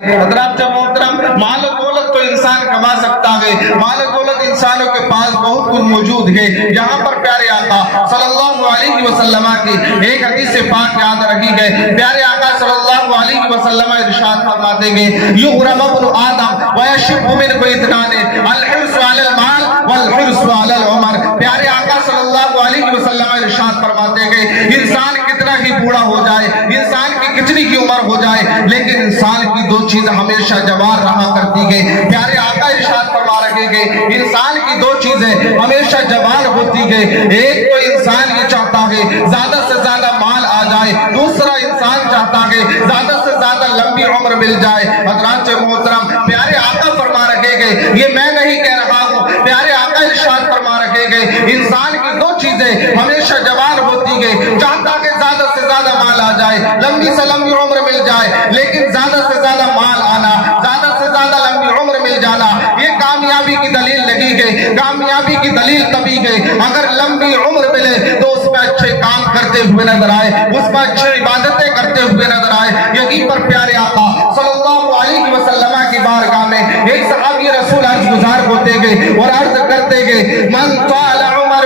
حضرات محترم، مال و دولت تو انسان کما سکتا ہے، مال و دولت انسانوں کے پاس بہت کچھ موجود ہے۔ یہاں پر پیارے آقا صلی اللہ علیہ وسلم کی ایک حدیث پاک یاد رکھی گئے۔ پیارے آقا صلی اللہ علیہ وسلم ارشاد فرماتے ہیں، یغرم ابن آدم ویشب من بیتنان الحرص علی المال والحرص علی العمر۔ پیارے آقا صلی اللہ علیہ وسلم ارشاد فرماتے ہیں، انسان کتنا ہی بوڑھا ہو جائے، انسان کی کتنی کی عمر ہو جائے، لیکن انسان کی دو چیز ہمیشہ جوان رہا کرتی ہے۔ پیارے آقا ارشاد فرما رہے کہ انسان کی دو چیزیں ہمیشہ جوان ہوتی ہے۔ ایک تو انسان یہ چاہتا ہے زیادہ سے زیادہ مال آ جائے، دوسرا انسان چاہتا ہے زیادہ سے زیادہ لمبی عمر مل جائے۔ حضرات محترم، پیارے آقا فرما رہے کہ یہ میں نہیں کہہ رہا ہوں، پیارے آقا ارشاد فرما رہے کہ انسان کی دو چیزیں ہمیشہ جوان ہوتی ہے، چاہتا کہ زیادہ سے زیادہ مال آ جائے، لمبی سے لمبی عمر مل جائے، لیکن زیادہ سے زیادہ مال آنا، زیادہ سے زیادہ لمبی عمر مل جانا، یہ کامیابی کی دلیل نہیں ہے۔ کامیابی کی دلیل تبھی ہے اگر لمبی عمر ملے تو اس میں اچھے کام کرتے ہوئے نظر آئے، اس میں اچھی عبادتیں کرتے ہوئے نظر آئے۔ یہیں پر پیارے آقا صلی اللہ علیہ وسلم کی بارگاہ میں ایک صحابی رسول عرض گزار ہوتے گئے اور عرض کرتے گئے، من طال عمرہ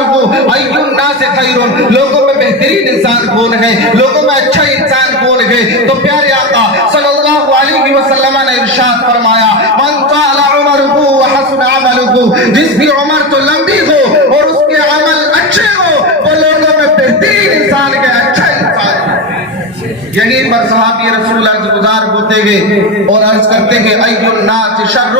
ای الناس خیر، لوگوں میں بہترین انسان کون ہے، لوگوں میں اچھا انسان کون ہے؟ تو پیارے آقا صلی اللہ علیہ وسلم نے ارشاد فرمایا، من طال عمرہ وحسن عملہ، جس کی عمر تو لمبی ہو اور اس کے عمل اچھے ہو، وہ لوگوں میں بہترین انسان ہے، اچھا انسان ہے۔ یہیں پر صحابی رسول عرض گزار ہوتے گئے اور عرض کرتے ہیں، ای الناس شر،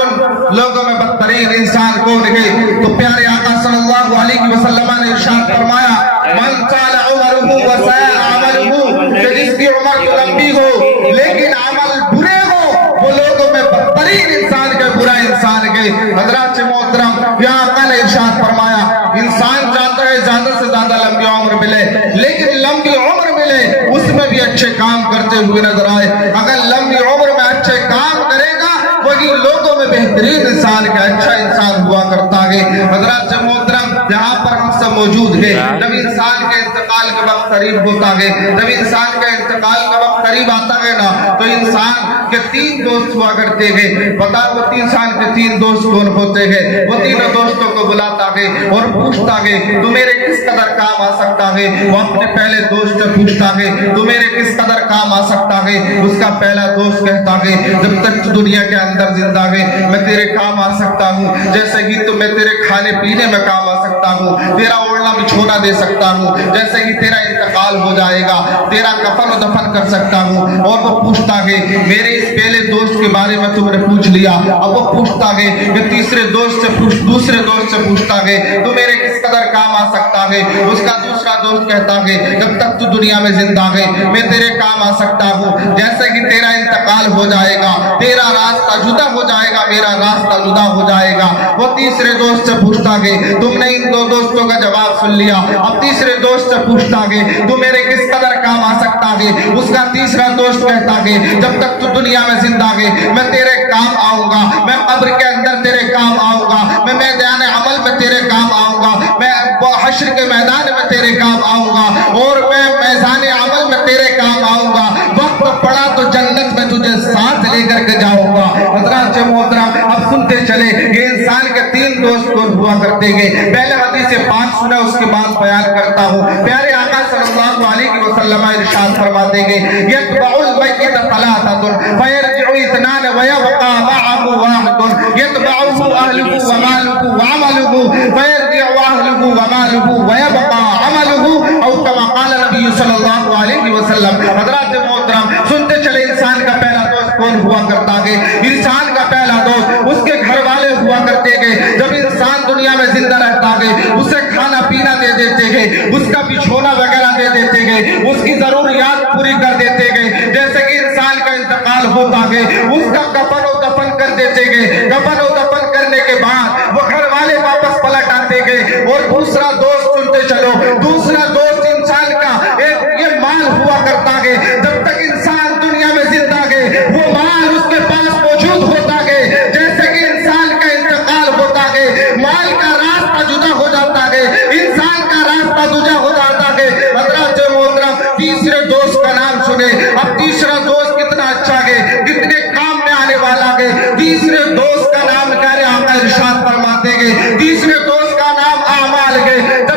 لوگوں میں بدترین انسان کون ہے؟ تو پیارے آقا صلی اللہ علیہ وسلم نے ارشاد فرمایا، من طال عمرہ وساء عملہ، کہ جس کی عمر تو لمبی ہو لیکن عمل برے ہو، وہ لوگوں میں بدترین انسان کے، برا انسان کے۔ حضرات محترم، یہاں آقا نے ارشاد فرمایا، انسان چاہتا ہے زیادہ سے زیادہ لمبی عمر ملے، لیکن لمبی عمر ملے اس میں بھی اچھے کام کرتے ہوئے نظر آئے۔ اگر لمبی عمر میں اچھے کام کرے گا وہی لوگوں میں بہترین انسان کا، اچھا انسان ہوا کرتا ہے۔ حضرات محترم، جہاں پر ہم سب موجود ہیں، جب انسان کے انتقال کا وقت قریب ہوتا ہے، جب انسان کا انتقال کا وقت قریب آتا ہے نا، تو انسان کے تین دوست ہوا کرتے ہیں۔ بتاؤ وہ انسان کے تین دوست کون ہوتے ہیں؟ وہ تینوں دوستوں کو بلاتا ہے اور پوچھتا ہے تو میرے کس قدر کام آ سکتا ہے؟ وہ اپنے پہلے دوست سے پوچھتا ہے تو میرے کس قدر کام آ سکتا ہے؟ اس کا پہلا دوست کہتا ہے جب تک دنیا کے اندر زندہ ہے میں تیرے کام آ سکتا ہوں، جیسے ہی تو میں تیرے کھانے پینے میں کام آ سکتا ہوں، تیرا اوڑھنا بچھونا دے سکتا ہوں، جیسے ہی تیرا انتقال ہو جائے گا تیرا کفن و دفن کر سکتا ہوں۔ اور وہ پوچھتا ہے میرے اس پہلے دوست کے بارے میں تم نے پوچھ لیا، اب وہ پوچھتا ہے کہ تیسرے دوست سے دوسرے دوست سے پوچھتا ہے تو میرے کس قدر کام آ سکتا ہے؟ اس کا دوسرا دوست کہتا ہے جب تک تو دنیا میں زندہ ہے میں تیرے کام آ سکتا ہوں، جیسے کہ تیرا انتقال ہو جائے گا تیرا راستہ جدا ہو جائے گا، میرا راستہ جدا ہو جائے گا۔ وہ تیسرے دوست سے پوچھتا ہے تم نے ان دو دوستوں کا جواب سن لیا، اب تیسرے دوست سے پوچھتا ہے تو میرے کس قدر کام آ سکتا ہے؟ اس کا تیسرا دوست کہتا ہے جب تک تو دنیا میں زندہ ہے میں تیرے کام آؤں گا، میں قبر کے اندر تیرے کام آؤں گا، میں میدان عمل میں تیرے کام آؤں گا، میں حشر کے میدان میں تیرے کام آؤں گا، اور میں میدان عمل میں تیرے کام آؤں گا، وقت پڑا تو جنت میں تجھے ساتھ لے کر کے جاؤں گا۔ حضرات محترم، اب سنتے چلے یہ انسان کے تین دوست کون ہوا کرتے ہیں؟ پہلے حدیث پاک سنا اس کے بعد بیان کرتا ہوں۔ پیارے آقا صلی اللہ علیہ وسلم ارشاد فرماتے ہیں یتبع المیت ثلاثۃ فیرجع اثنان ویبقى معه واحد یتبعه اہلہ ومالہ وعملہ فیرجع اہلہ ومالہ ویبقى عملہ او کما قال نبی صلی اللہ علیہ وسلم۔ حضرات محترم، سنتے چلے انسان کا پہلا دوست کون ہوا کرتا ہے؟ انسان کا پہلا دوست اس کے گھر والے ہوا کرتے ہیں۔ جب انسان دنیا میں زندہ رہتا ہے اسے کھانا پینا دے دیتے ہیں، اس کا بچھونا وغیرہ دے دیتے ہیں، اس کی ضروریات پوری کر دیتے ہیں۔ جیسے کہ انسان کا انتقال ہوتا ہے اس کا کفن و دفن کر دیتے ہیں، کفن و دفن کرنے کے بعد وہ گھر والے واپس پلٹ آتے ہیں اور دوسرا دوست سنتے چلو، دوسرا دوست انسان کا ایک یہ مال ہوا کرتا ہے۔ جب تک انسان دنیا میں زندہ ہے وہ مال اس کے پاس موجود ہوتا ہے، جیسے کہ انسان کا انتقال ہوتا ہے مال کا راستہ جدا ہو جاتا ہے، انسان کا راستہ جدا ہو جاتا ہے۔ حضرات محترم، تیسرے دوست کا نام سنے۔ اب تیسرا دوست کتنا اچھا ہے، کتنے کام میں آنے تو اس کا نام اعمال ہے۔